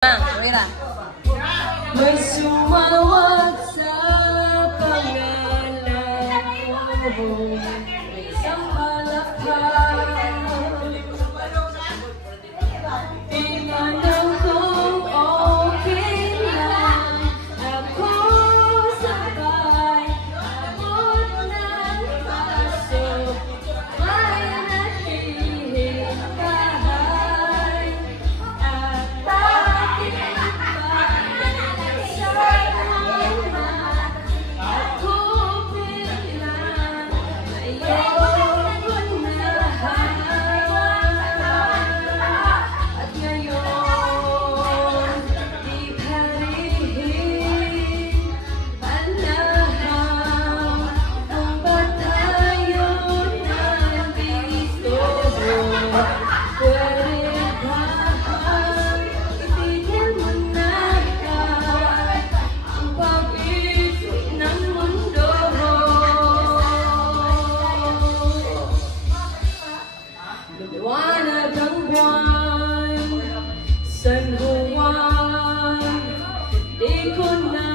Mira. May sumawat sa pangalan mo, may isang malakhan. Tinanong kong okay lang ako sabay abot ng paso, may natihing bahay at bakit liwanag ang buwan, San Juan, di ko na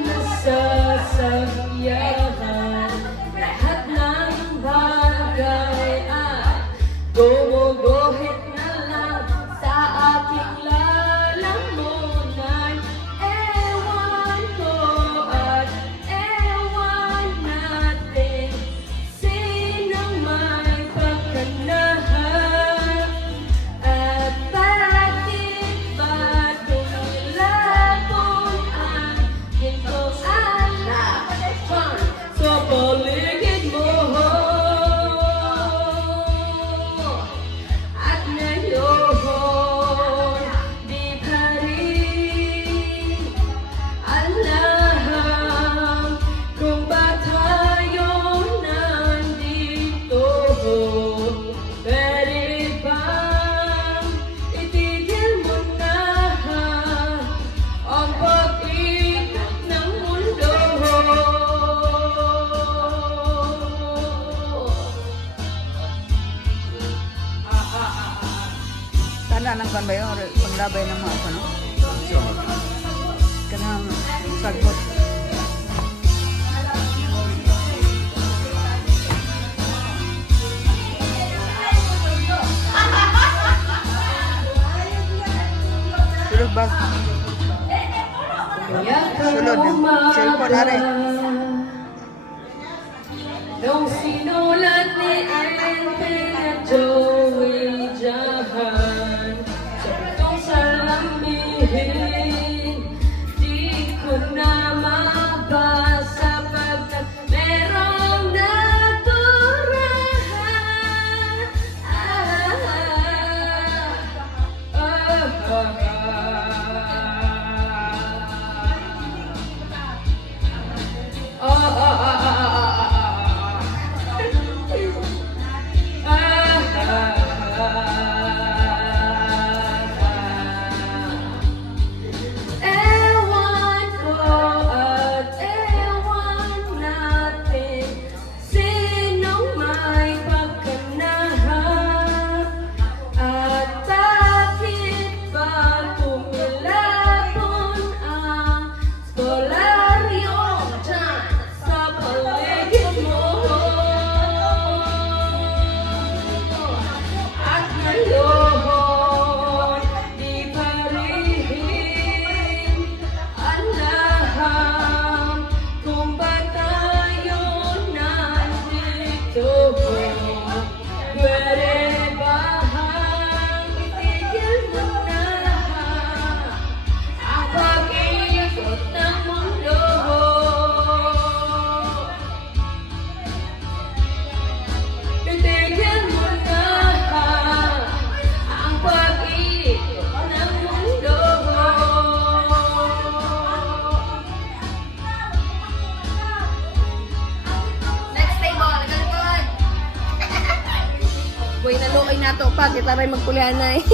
nasasakyahan. Lahat ng bagay ay gumuguhit na lang sa aking lalamunan. Ewan ko at ewan natin, sinong may pagkanahan at bakit ba tumilapon ang gintong anak sa paligid mo. At ngayon, di pa rin alam kung ba't tayo nandito. Pwede bang itigil mo na ang pag-ikot ng mundo? Tanda ng kan ba yun? Panglabay ng mga ano? Kanang sagbot. Sulod ba? Sulod. Cellphone na rin. Nung sinulat ni Enten at Joey Jahan sa pitong salamihin, di ko na mabasa pagkat merong naturahan. Ewan ko at ewan natin, sinong may pagkanahan at bakit ba tumilapon ang spolaryo dyan sa paligid mo. At ngayon, di pa rin alam kung ba't tayo nandito. Pwede bang itigil mo na ang pag-ikot ng mundo? Itigil mo na ang pag-ikot ng mundo. Next table, ganun. Boy, naluoy na to pa, kita rin magpulihan na eh.